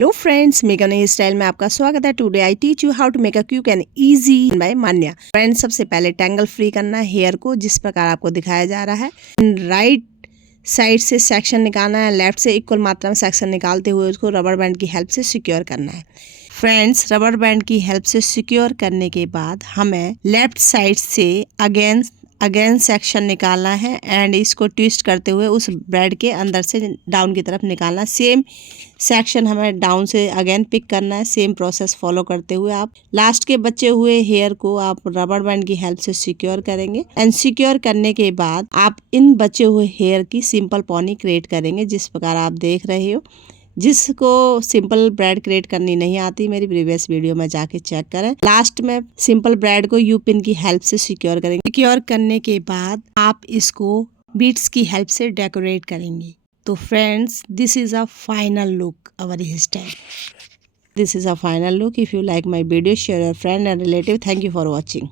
Hello friends, mega नई style में आपका स्वागत है। Today I teach you how to make a quick and easy by Manya. Friends, सबसे पहले टैंगल फ्री करना है हेयर को, जिस प्रकार आपको दिखाया जा रहा है। राइट साइड से सेक्शन निकालना है, लेफ्ट से इक्वल मात्रा में सेक्शन निकालते हुए उसको रबर बैंड की हेल्प से सिक्योर करना है। फ्रेंड्स, रबर बैंड की हेल्प से सिक्योर करने के बाद हमें लेफ्ट साइड से अगेन सेक्शन निकालना है एंड इसको ट्विस्ट करते हुए उस ब्रेड के अंदर से डाउन की तरफ निकालना। सेम सेक्शन हमें डाउन से अगेन पिक करना है। सेम प्रोसेस फॉलो करते हुए आप लास्ट के बचे हुए हेयर को आप रबर बैंड की हेल्प से सिक्योर करेंगे एंड सिक्योर करने के बाद आप इन बचे हुए हेयर की सिंपल पॉनी क्रिएट करेंगे, जिस प्रकार आप देख रहे हो। जिसको सिंपल ब्रेड क्रिएट करनी नहीं आती, मेरी प्रीवियस वीडियो में जाके चेक करें। लास्ट में सिंपल ब्रेड को यू पिन की हेल्प से सिक्योर करेंगे। सिक्योर करने के बाद आप इसको बीट्स की हेल्प से डेकोरेट करेंगे। तो friends, this is a final look our hair style. This is a final look. If you like my video, share your friend and relative. Thank you for watching.